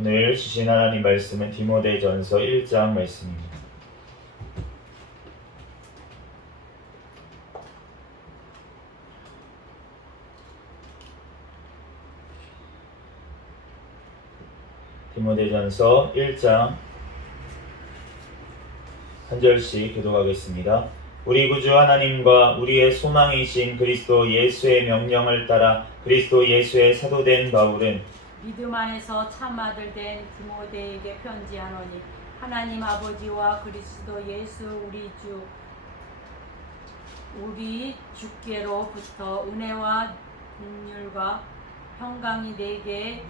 오늘 주신 하나님 말씀은 디모데전서 1장 말씀입니다. 디모데전서 1장 한 절씩 기도하겠습니다. 우리 구주 하나님과 우리의 소망이신 그리스도 예수의 명령을 따라 그리스도 예수의 사도된 바울은 믿음 안에서 참 아들 된 디모데에게 편지하노니 하나님 아버지와 그리스도 예수 우리 주 우리 주께로부터 은혜와 긍휼과 평강이 내게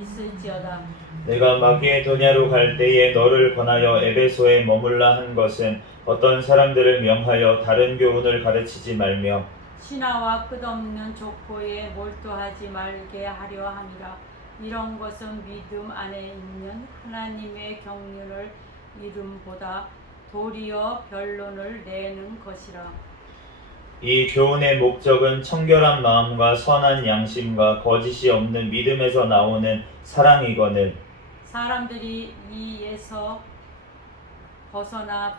있을지어다. 내가 마게도냐로 갈 때에 너를 권하여 에베소에 머물라 한 것은 어떤 사람들을 명하여 다른 교훈을 가르치지 말며 신하와 끝없는 족보에 몰두하지 말게 하려 함이라. 이런 것은 믿음 안에 있는 하나님의 경륜을 이름보다 도리어 변론을 내는 것이라. 이 교훈의 목적은 청결한 마음과 선한 양심과 거짓이 없는 믿음에서 나오는 사랑이거늘 사람들이 이에서 벗어나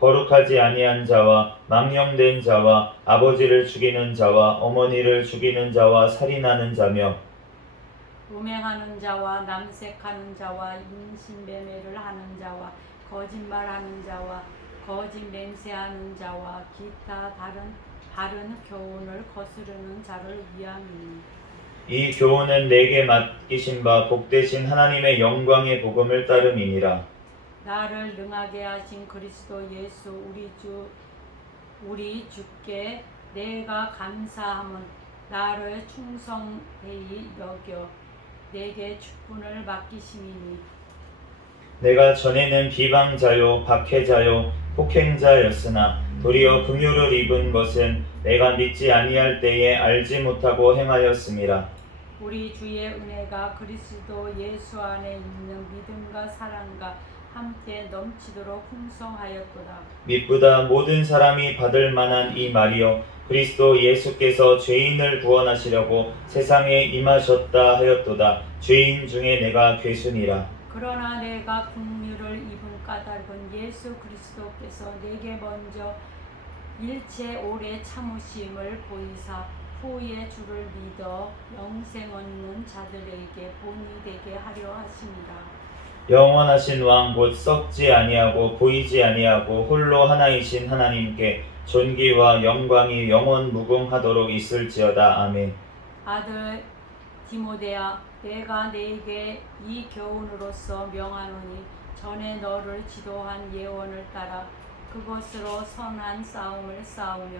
거룩하지 아니한 자와 망령된 자와 아버지를 죽이는 자와 어머니를 죽이는 자와 살인하는 자며 음행하는 자와 남색하는 자와 인신매매를 하는 자와 거짓말하는 자와 거짓 맹세하는 자와 기타 다른 바른 교훈을 거스르는 자를 위함이니. 이 교훈은 내게 맡기신 바 복되신 하나님의 영광의 복음을 따름이니라 나를 능하게 하신 그리스도 예수 우리 주 우리 주께 내가 감사함은 나를 충성되이 여겨 내게 축분을 맡기심이니. 내가 전에는 비방자요 박해자요 폭행자였으나 도리어 긍휼을 입은 것은 내가 믿지 아니할 때에 알지 못하고 행하였음이라 우리 주의 은혜가 그리스도 예수 안에 있는 믿음과 사랑과 함께 넘치도록 풍성하였도다. 믿보다 모든 사람이 받을 만한 이 말이요 그리스도 예수께서 죄인을 구원하시려고 세상에 임하셨다 하였도다 죄인 중에 내가 괴순이라 그러나 내가 국류를 입은 까닭은 예수 그리스도께서 내게 먼저 일체 오래 참으심을 보이사 후에 주를 믿어 영생 얻는 자들에게 본이 되게 하려 하심이라. 영원하신 왕 곧 썩지 아니하고 보이지 아니하고 홀로 하나이신 하나님께 존귀와 영광이 영원 무궁하도록 있을지어다. 아멘. 아들 디모데야 내가 네게 이 교훈으로서 명하노니 전에 너를 지도한 예언을 따라 그것으로 선한 싸움을 싸우며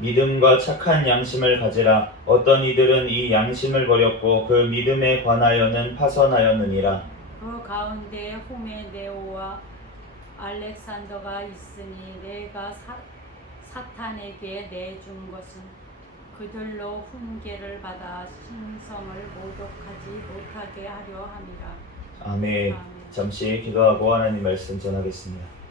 믿음과 착한 양심을 가지라 어떤 이들은 이 양심을 버렸고 그 믿음에 관하여는 파선하였느니라 그 가운데 후메네오와 알렉산더가 있으니 내가 사, 사탄에게 내준 것은 그들로 훈계를 받아 신성을 모독하지 못하게 하려 함이라. 아멘 아멘. 잠시 기도하고 하나님 말씀 전하겠습니다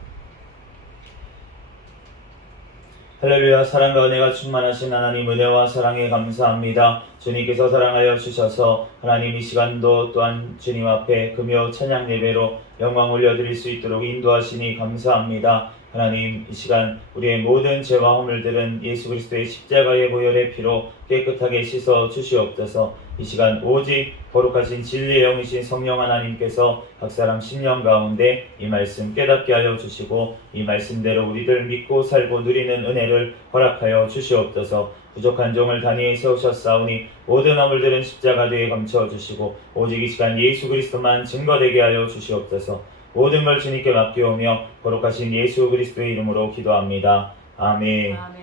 할렐루야 사랑과 은혜가 충만하신 하나님 은혜와 사랑에 감사합니다. 주님께서 사랑하여 주셔서 하나님 이 시간도 또한 주님 앞에 금요 찬양 예배로 영광 올려드릴 수 있도록 인도하시니 감사합니다. 하나님 이 시간 우리의 모든 죄와 허물들은 예수 그리스도의 십자가의 보혈의 피로 깨끗하게 씻어 주시옵소서. 이 시간 오직 거룩하신 진리의 영이신 성령 하나님께서 각 사람 심령 가운데 이 말씀 깨닫게 하여 주시고 이 말씀대로 우리들 믿고 살고 누리는 은혜를 허락하여 주시옵소서. 부족한 종을 단위에 세우셨사오니 모든 허물들은 십자가 뒤에 감춰 주시고 오직 이 시간 예수 그리스도만 증거되게 하여 주시옵소서. 모든 걸 주님께 맡기오며 거룩하신 예수 그리스도의 이름으로 기도합니다. 아멘. 아멘.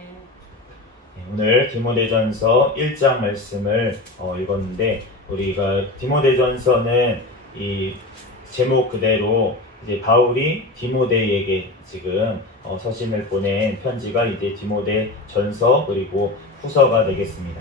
네, 오늘 디모데전서 1장 말씀을 어, 읽었는데 우리가 디모데전서는 이 제목 그대로 이제 바울이 디모데에게 지금 어, 서신을 보낸 편지가 이제 디모데 전서 그리고 후서가 되겠습니다.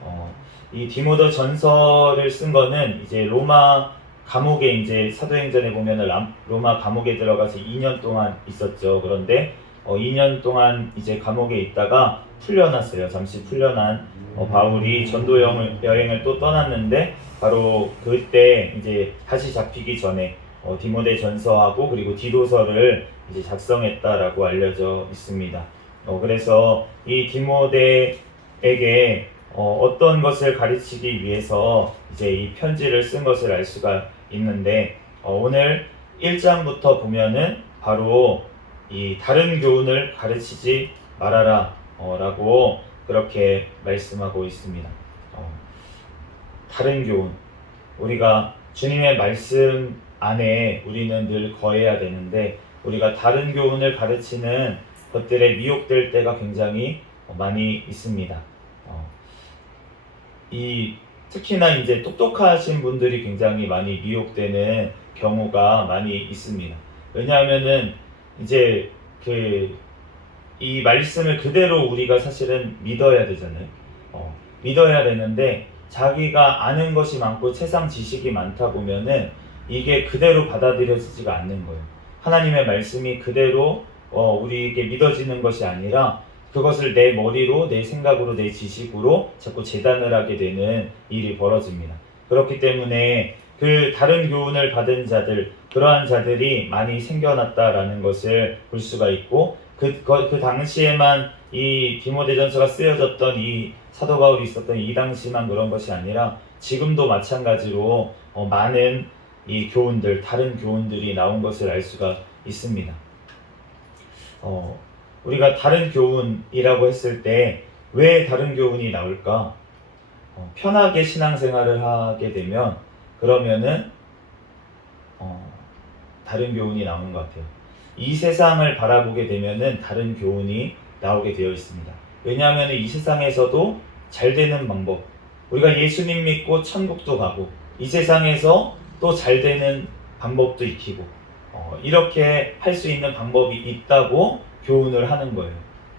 어, 이 디모데 전서를 쓴 거는 이제 로마 감옥에 이제 사도행전에 보면은 람- 로마 감옥에 들어가서 2년 동안 있었죠. 그런데 어, 2년 동안 이제 감옥에 있다가 풀려났어요. 잠시 풀려난 어, 바울이 전도 여행을, 또 떠났는데 바로 그때 이제 다시 잡히기 전에 어, 디모데 전서하고 그리고 디도서를 이제 작성했다라고 알려져 있습니다. 어, 그래서 이 디모데에게 어, 어떤 것을 가르치기 위해서 이제 이 편지를 쓴 것을 알 수가 있는데 어, 오늘 1장부터 보면은 바로 이 다른 교훈을 가르치지 말아라 어, 라고 그렇게 말씀하고 있습니다. 어, 다른 교훈 우리가 주님의 말씀 안에 우리는 늘 거해야 되는데 우리가 다른 교훈을 가르치는 것들에 미혹될 때가 굉장히 어, 많이 있습니다. 어, 이 특히나 이제 똑똑하신 분들이 굉장히 많이 미혹되는 경우가 많이 있습니다. 왜냐하면은 이제 그 이 말씀을 그대로 우리가 사실은 믿어야 되잖아요. 어, 믿어야 되는데 자기가 아는 것이 많고 세상 지식이 많다 보면은 이게 그대로 받아들여지지가 않는 거예요. 하나님의 말씀이 그대로 어, 우리에게 믿어지는 것이 아니라 그것을 내 머리로, 내 생각으로, 내 지식으로 자꾸 재단을 하게 되는 일이 벌어집니다. 그렇기 때문에 그 다른 교훈을 받은 자들, 그러한 자들이 많이 생겨났다라는 것을 볼 수가 있고, 그, 그, 그 당시에만 이 디모데전서가 쓰여졌던 이 사도 바울이 있었던 이 당시만 그런 것이 아니라 지금도 마찬가지로 어, 많은 이 교훈들, 다른 교훈들이 나온 것을 알 수가 있습니다. 어, 우리가 다른 교훈이라고 했을 때 왜 다른 교훈이 나올까? 어, 편하게 신앙생활을 하게 되면 그러면은 어, 다른 교훈이 나오는 것 같아요. 이 세상을 바라보게 되면은 다른 교훈이 나오게 되어 있습니다. 왜냐하면 이 세상에서도 잘 되는 방법, 우리가 예수님 믿고 천국도 가고 이 세상에서 또 잘 되는 방법도 익히고 어, 이렇게 할 수 있는 방법이 있다고 교훈을 하는 거예요.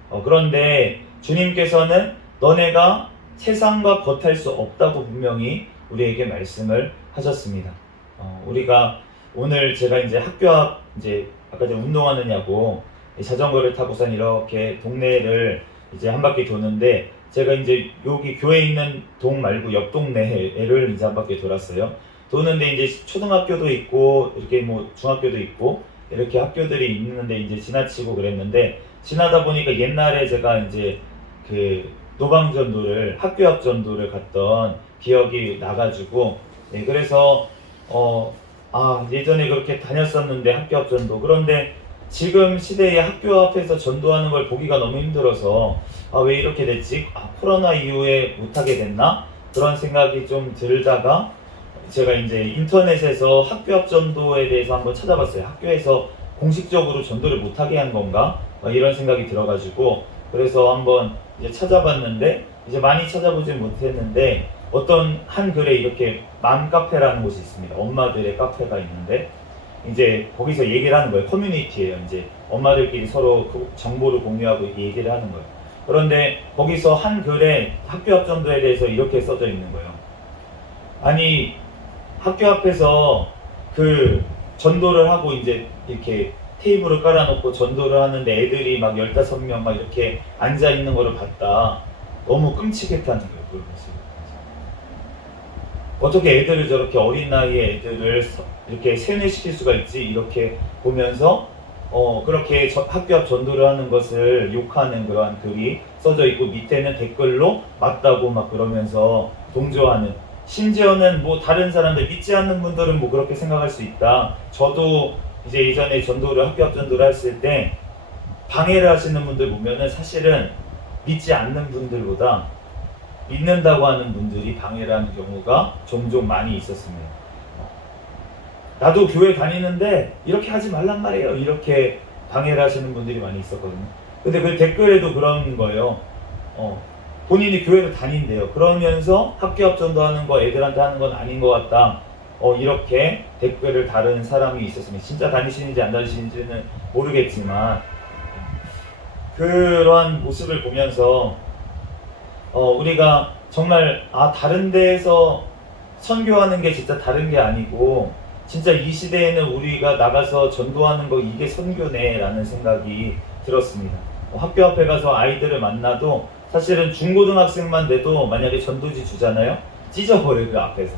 어, 그런데 주님께서는 너네가 세상과 겉할 수 없다고 분명히 우리에게 말씀을 하셨습니다. 어, 우리가 오늘 제가 이제 학교 앞 이제 아까 전에 운동하느냐고 이 자전거를 타고선 이렇게 동네를 이제 한 바퀴 도는데 제가 이제 여기 교회 있는 동 말고 옆 동네를 이제 한 바퀴 돌았어요. 도는데 이제 초등학교도 있고 이렇게 뭐 중학교도 있고 이렇게 학교들이 있는데 이제 지나치고 그랬는데 지나다 보니까 옛날에 제가 이제 그 노방전도를 학교 앞 전도를 갔던 기억이 나가지고 네 그래서 어 아 예전에 그렇게 다녔었는데 학교 앞 전도 그런데 지금 시대에 학교 앞에서 전도하는 걸 보기가 너무 힘들어서 아 왜 이렇게 됐지 아 코로나 이후에 못하게 됐나 그런 생각이 좀 들다가 제가 이제 인터넷에서 학교 앞 전도에 대해서 한번 찾아봤어요. 학교에서 공식적으로 전도를 못하게 한 건가? 막 이런 생각이 들어가지고 그래서 한번 이제 찾아봤는데 이제 많이 찾아보진 못했는데 어떤 한 글에 이렇게 맘카페라는 곳이 있습니다. 엄마들의 카페가 있는데 이제 거기서 얘기를 하는 거예요. 커뮤니티예요. 이제 엄마들끼리 서로 그 정보를 공유하고 얘기를 하는 거예요. 그런데 거기서 한 글에 학교 앞 전도에 대해서 이렇게 써져 있는 거예요. 아니 학교 앞에서 그 전도를 하고 이제 이렇게 테이블을 깔아놓고 전도를 하는데 애들이 막 15명 막 이렇게 앉아 있는 거를 봤다. 너무 끔찍했다는 거예요, 그걸 보면서. 어떻게 애들을 저렇게 어린 나이에 애들을 서- 이렇게 세뇌시킬 수가 있지? 이렇게 보면서 어 그렇게 저- 학교 앞 전도를 하는 것을 욕하는 그러한 글이 써져 있고 밑에는 댓글로 맞다고 막 그러면서 동조하는 심지어는 뭐 다른 사람들 믿지 않는 분들은 뭐 그렇게 생각할 수 있다. 저도 이제 이전에 전도를 학교 앞 전도를 했을 때 방해를 하시는 분들 보면은 사실은 믿지 않는 분들보다 믿는다고 하는 분들이 방해를 하는 경우가 종종 많이 있었습니다. 나도 교회 다니는데 이렇게 하지 말란 말이에요. 이렇게 방해를 하시는 분들이 많이 있었거든요. 근데 그 댓글에도 그런 거예요. 어, 본인이 교회를 다닌대요. 그러면서 학교 앞 전도 하는 거 애들한테 하는 건 아닌 것 같다. 어, 이렇게 댓글을 다른 사람이 있었으면 진짜 다니시는지 안 다니시는지는 모르겠지만 그러한 모습을 보면서 어, 우리가 정말 아 다른 데에서 선교하는 게 진짜 다른 게 아니고 진짜 이 시대에는 우리가 나가서 전도하는 거 이게 선교네라는 생각이 들었습니다. 어, 학교 앞에 가서 아이들을 만나도 사실은 중고등학생만 돼도 만약에 전도지 주잖아요. 찢어버려 그 앞에서.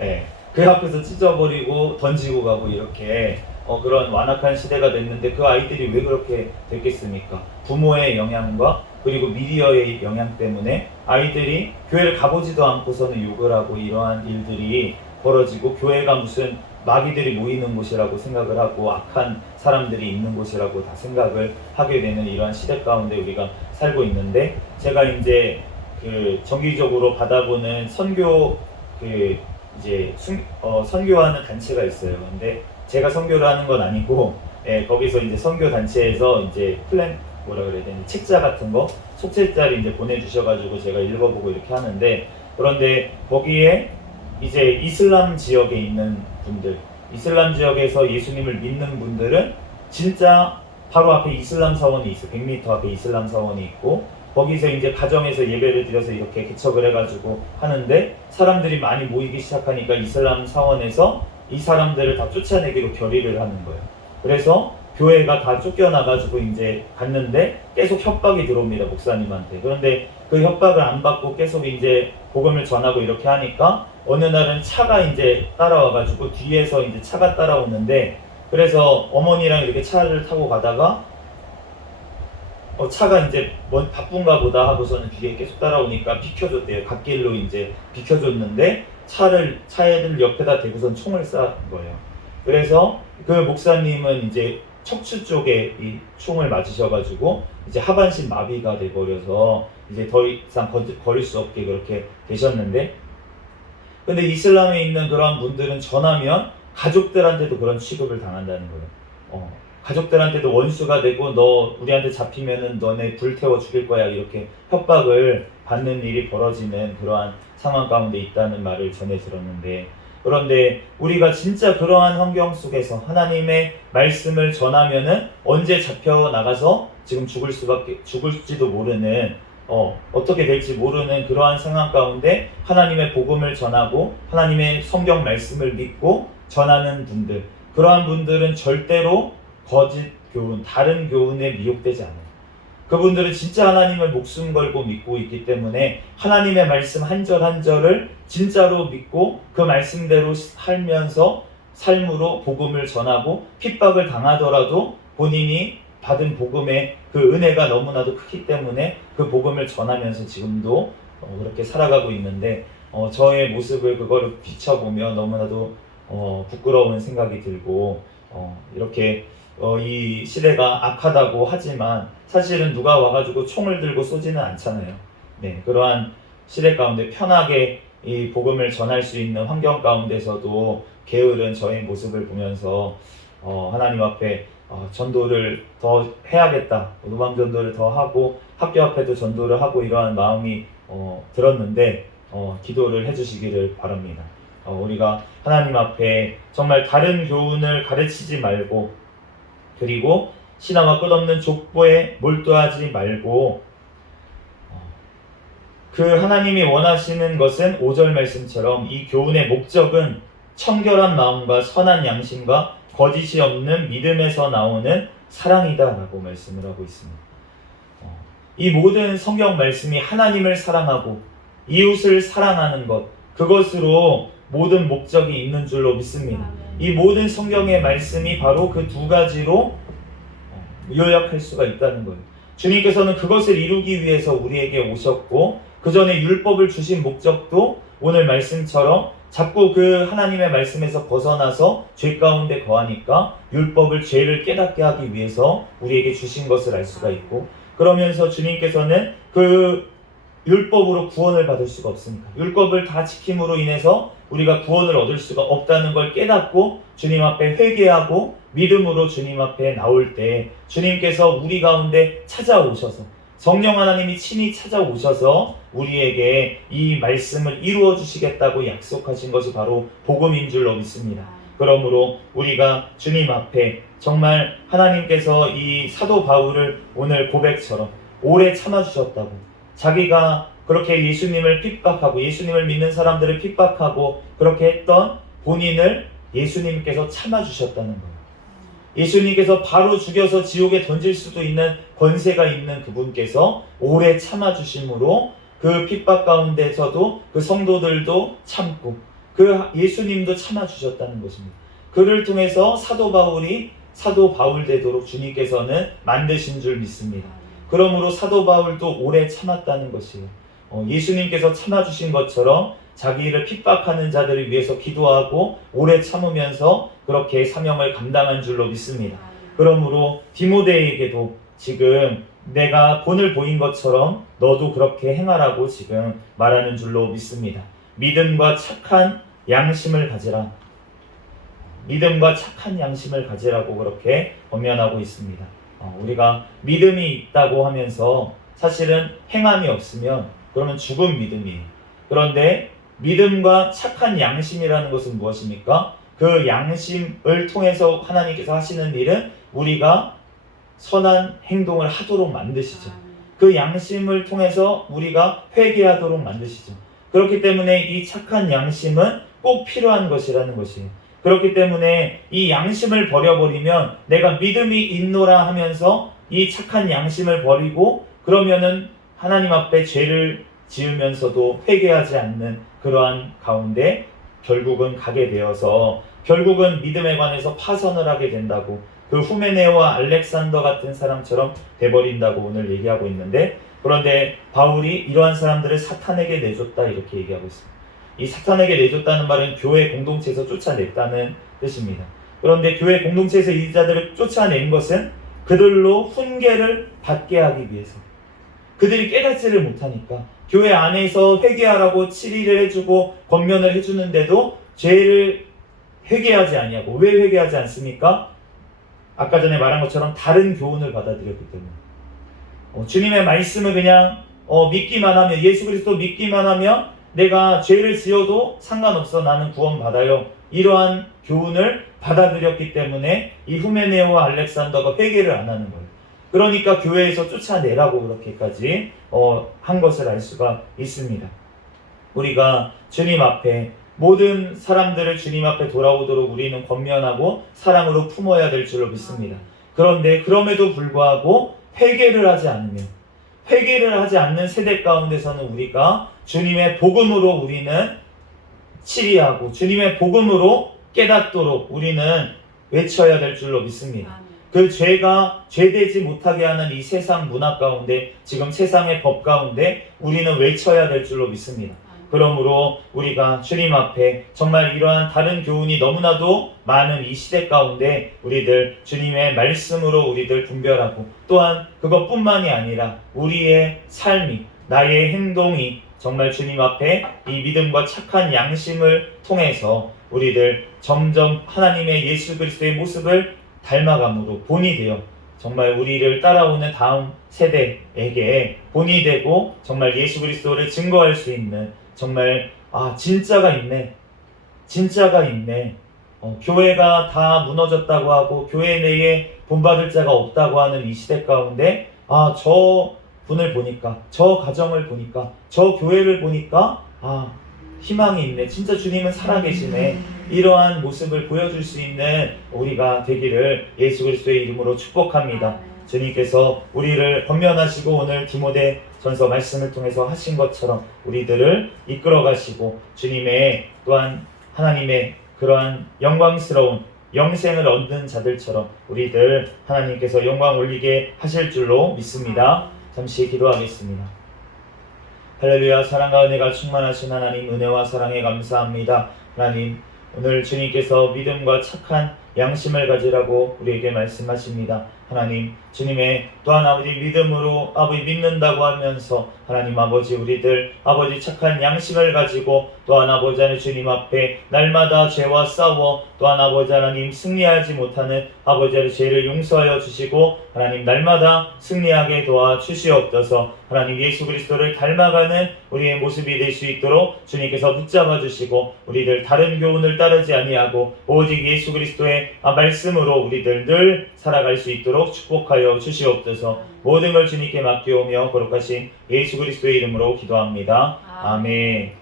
예. 그 앞에서 찢어버리고 던지고 가고 이렇게 어, 그런 완악한 시대가 됐는데 그 아이들이 왜 그렇게 됐겠습니까? 부모의 영향과 그리고 미디어의 영향 때문에 아이들이 교회를 가보지도 않고서는 욕을 하고 이러한 일들이 벌어지고 교회가 무슨 마귀들이 모이는 곳이라고 생각을 하고 악한 사람들이 있는 곳이라고 다 생각을 하게 되는 이러한 시대 가운데 우리가 살고 있는데 제가 이제 그 정기적으로 받아보는 선교 그 이제 순, 어, 선교하는 단체가 있어요. 근데 제가 선교를 하는 건 아니고 예, 거기서 이제 선교 단체에서 이제 플랜 뭐라 그래야 되나 책자 같은 거? 속책자를 이제 보내주셔가지고 제가 읽어보고 이렇게 하는데 그런데 거기에 이제 이슬람 지역에 있는 분들 이슬람 지역에서 예수님을 믿는 분들은 진짜 바로 앞에 이슬람 사원이 있어 100m 앞에 이슬람 사원이 있고 거기서 이제 가정에서 예배를 드려서 이렇게 개척을 해가지고 하는데 사람들이 많이 모이기 시작하니까 이슬람 사원에서 이 사람들을 다 쫓아내기로 결의를 하는 거예요. 그래서 교회가 다 쫓겨나가지고 이제 갔는데 계속 협박이 들어옵니다 목사님한테. 그런데 그 협박을 안 받고 계속 이제 복음을 전하고 이렇게 하니까 어느 날은 차가 이제 따라와가지고 뒤에서 이제 차가 따라오는데 그래서 어머니랑 이렇게 차를 타고 가다가 어, 차가 이제 뭔 바쁜가 보다 하고서는 뒤에 계속 따라오니까 비켜줬대요. 갓길로 이제 비켜줬는데 차를 차애들 옆에다 대고선 총을 쏴 거예요. 그래서 그 목사님은 이제 척추 쪽에 이 총을 맞으셔가지고 이제 하반신 마비가 돼버려서 이제 더 이상 거- 거릴 수 없게 그렇게 되셨는데 근데 이슬람에 있는 그런 분들은 전하면 가족들한테도 그런 취급을 당한다는 거예요. 어, 가족들한테도 원수가 되고 너 우리한테 잡히면은 너네 불태워 죽일 거야 이렇게 협박을 받는 일이 벌어지는 그러한 상황 가운데 있다는 말을 전해 들었는데 그런데 우리가 진짜 그러한 환경 속에서 하나님의 말씀을 전하면은 언제 잡혀 나가서 지금 죽을 수밖에 죽을지도 모르는 어, 어떻게 될지 모르는 그러한 상황 가운데 하나님의 복음을 전하고 하나님의 성경 말씀을 믿고 전하는 분들 그러한 분들은 절대로 거짓 교훈, 다른 교훈에 미혹되지 않아요. 그분들은 진짜 하나님을 목숨 걸고 믿고 있기 때문에 하나님의 말씀 한 절 한 절을 진짜로 믿고 그 말씀대로 살면서 삶으로 복음을 전하고 핍박을 당하더라도 본인이 받은 복음의 그 은혜가 너무나도 크기 때문에 그 복음을 전하면서 지금도 어, 그렇게 살아가고 있는데 어, 저의 모습을 그거를 비춰보며 너무나도 어, 부끄러운 생각이 들고 어, 이렇게 어, 이 시대가 악하다고 하지만 사실은 누가 와가지고 총을 들고 쏘지는 않잖아요. 네, 그러한 시대 가운데 편하게 이 복음을 전할 수 있는 환경 가운데서도 게으른 저의 모습을 보면서 어, 하나님 앞에 어, 전도를 더 해야겠다. 노방 전도를 더 하고 학교 앞에도 전도를 하고 이러한 마음이 어, 들었는데 어, 기도를 해주시기를 바랍니다. 어, 우리가 하나님 앞에 정말 다른 교훈을 가르치지 말고 그리고 신앙과 끝없는 족보에 몰두하지 말고 어, 그 하나님이 원하시는 것은 5절 말씀처럼 이 교훈의 목적은 청결한 마음과 선한 양심과 거짓이 없는 믿음에서 나오는 사랑이다라고 말씀을 하고 있습니다. 어, 이 모든 성경 말씀이 하나님을 사랑하고 이웃을 사랑하는 것 그것으로 모든 목적이 있는 줄로 믿습니다. 이 모든 성경의 말씀이 바로 그 두 가지로 어, 요약할 수가 있다는 거예요. 주님께서는 그것을 이루기 위해서 우리에게 오셨고 그 전에 율법을 주신 목적도 오늘 말씀처럼 자꾸 그 하나님의 말씀에서 벗어나서 죄 가운데 거하니까 율법을 죄를 깨닫게 하기 위해서 우리에게 주신 것을 알 수가 있고 그러면서 주님께서는 그 율법으로 구원을 받을 수가 없습니다. 율법을 다 지킴으로 인해서 우리가 구원을 얻을 수가 없다는 걸 깨닫고 주님 앞에 회개하고 믿음으로 주님 앞에 나올 때 주님께서 우리 가운데 찾아오셔서 성령 하나님이 친히 찾아오셔서 우리에게 이 말씀을 이루어 주시겠다고 약속하신 것이 바로 복음인 줄로 믿습니다. 그러므로 우리가 주님 앞에 정말 하나님께서 이 사도 바울을 오늘 고백처럼 오래 참아주셨다고 자기가 그렇게 예수님을 핍박하고 예수님을 믿는 사람들을 핍박하고 그렇게 했던 본인을 예수님께서 참아주셨다는 거예요. 예수님께서 바로 죽여서 지옥에 던질 수도 있는 권세가 있는 그분께서 오래 참아주심으로 그 핍박 가운데서도 그 성도들도 참고 그 예수님도 참아주셨다는 것입니다. 그를 통해서 사도 바울이 사도 바울 되도록 주님께서는 만드신 줄 믿습니다. 그러므로 사도 바울도 오래 참았다는 것이에요. 어, 예수님께서 참아주신 것처럼 자기를 핍박하는 자들을 위해서 기도하고 오래 참으면서 그렇게 사명을 감당한 줄로 믿습니다. 그러므로 디모데에게도 지금 내가 본을 보인 것처럼 너도 그렇게 행하라고 지금 말하는 줄로 믿습니다. 믿음과 착한 양심을 가지라. 믿음과 착한 양심을 가지라고 그렇게 권면하고 있습니다. 어, 우리가 믿음이 있다고 하면서 사실은 행함이 없으면 그러면 죽은 믿음이에요. 그런데 믿음과 착한 양심이라는 것은 무엇입니까? 그 양심을 통해서 하나님께서 하시는 일은 우리가 선한 행동을 하도록 만드시죠. 그 양심을 통해서 우리가 회개하도록 만드시죠. 그렇기 때문에 이 착한 양심은 꼭 필요한 것이라는 것이에요. 그렇기 때문에 이 양심을 버려버리면 내가 믿음이 있노라 하면서 이 착한 양심을 버리고 그러면은 하나님 앞에 죄를 지으면서도 회개하지 않는 그러한 가운데 결국은 가게 되어서 결국은 믿음에 관해서 파선을 하게 된다고 그 후메네오와 알렉산더 같은 사람처럼 돼버린다고 오늘 얘기하고 있는데 그런데 바울이 이러한 사람들을 사탄에게 내줬다 이렇게 얘기하고 있습니다. 이 사탄에게 내줬다는 말은 교회 공동체에서 쫓아냈다는 뜻입니다. 그런데 교회 공동체에서 이 자들을 쫓아낸 것은 그들로 훈계를 받게 하기 위해서 그들이 깨닫지를 못하니까 교회 안에서 회개하라고 치리를 해주고 권면을 해주는데도 죄를 회개하지 아니하고 왜 회개하지 않습니까? 아까 전에 말한 것처럼 다른 교훈을 받아들였기 때문에. 어, 주님의 말씀을 그냥 어, 믿기만 하면 예수 그리스도 믿기만 하면 내가 죄를 지어도 상관없어 나는 구원 받아요. 이러한 교훈을 받아들였기 때문에 이 후메네오와 알렉산더가 회개를 안 하는 거예요 그러니까 교회에서 쫓아내라고 그렇게까지 어, 한 것을 알 수가 있습니다 우리가 주님 앞에 모든 사람들을 주님 앞에 돌아오도록 우리는 권면하고 사랑으로 품어야 될 줄로 믿습니다. 그런데 그럼에도 불구하고 회개를 하지 않으면 회개를 하지 않는 세대 가운데서는 우리가 주님의 복음으로 우리는 치리하고 주님의 복음으로 깨닫도록 우리는 외쳐야 될 줄로 믿습니다. 그 죄가 죄되지 못하게 하는 이 세상 문화 가운데 지금 세상의 법 가운데 우리는 외쳐야 될 줄로 믿습니다. 그러므로 우리가 주님 앞에 정말 이러한 다른 교훈이 너무나도 많은 이 시대 가운데 우리들 주님의 말씀으로 우리들 분별하고 또한 그것뿐만이 아니라 우리의 삶이 나의 행동이 정말 주님 앞에 이 믿음과 착한 양심을 통해서 우리들 점점 하나님의 예수 그리스도의 모습을 닮아감으로 본이 되어 정말 우리를 따라오는 다음 세대에게 본이 되고 정말 예수 그리스도를 증거할 수 있는 정말 아 진짜가 있네. 진짜가 있네. 어, 교회가 다 무너졌다고 하고 교회 내에 본받을 자가 없다고 하는 이 시대 가운데 아 저 분을 보니까 저 가정을 보니까 저 교회를 보니까 아 희망이 있네. 진짜 주님은 살아계시네. 이러한 모습을 보여줄 수 있는 우리가 되기를 예수 그리스도의 이름으로 축복합니다. 주님께서 우리를 권면하시고 오늘 디모데 전서 말씀을 통해서 하신 것처럼 우리들을 이끌어 가시고 주님의 또한 하나님의 그러한 영광스러운 영생을 얻는 자들처럼 우리들 하나님께서 영광 올리게 하실 줄로 믿습니다. 잠시 기도하겠습니다. 할렐루야 사랑과 은혜가 충만하신 하나님 은혜와 사랑에 감사합니다. 하나님 오늘 주님께서 믿음과 착한 양심을 가지라고 우리에게 말씀하십니다. 하나님 주님의 또한 아버지 믿음으로 아버지 믿는다고 하면서 하나님 아버지 우리들 아버지 착한 양심을 가지고 또한 아버지 하나님 주님 앞에 날마다 죄와 싸워 또한 아버지 하나님 승리하지 못하는 아버지 하나님 죄를 용서하여 주시고 하나님 날마다 승리하게 도와 주시옵소서. 하나님 예수 그리스도를 닮아가는 우리의 모습이 될 수 있도록 주님께서 붙잡아 주시고 우리들 다른 교훈을 따르지 아니하고 오직 예수 그리스도의 아, 말씀으로 우리들 늘 살아갈 수 있도록 축복하여 주시옵소서. 모든 걸 주님께 맡기오며 거룩하신 예수 그리스도의 이름으로 기도합니다. 아멘.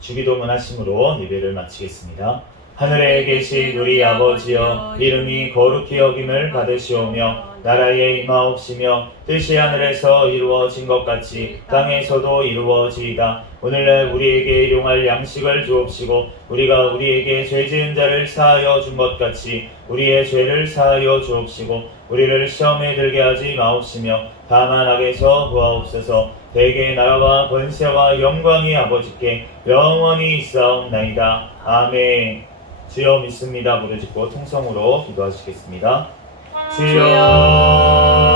주기도문 하심으로 예배를 마치겠습니다. 하늘에 계신 우리 아버지여 이름이 거룩히 여김을 받으시오며 나라에 임하옵시며 뜻이 하늘에서 이루어진 것 같이 땅에서도 이루어지이다. 오늘날 우리에게 일용할 양식을 주옵시고 우리가 우리에게 죄 지은 자를 사하여 준 것 같이 우리의 죄를 사하여 주옵시고 우리를 시험에 들게 하지 마옵시며 다만 악에서 구하옵소서. 대개 나라와 권세와 영광이 아버지께 영원히 있사옵나이다. 아멘. 주여 믿습니다. 짚고 통성으로 기도하시겠습니다. 주여